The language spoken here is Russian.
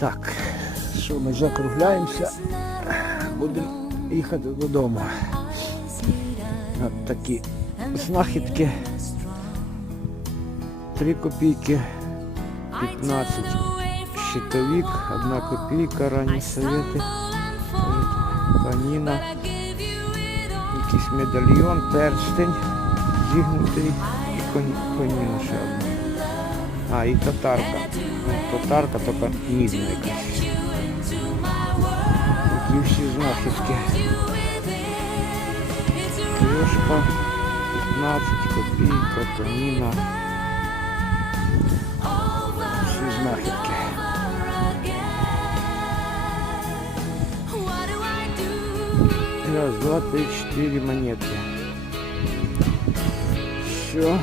Так, що ми закругляємося, будемо їхати додому. От такі знахідки. 3 копійки, 15 щитовик, 1 копійка, ранні совєти, каніна, якийсь медальйон, перстень зігнутий і коні- коніна ще одна. А, і татарка. Ну, татарка, тільки мідна якась. Такі всі знахідки. Кришка, 15 копійка, каміна. Всі знахідки. Раз, два, три, четыре монетки. Все.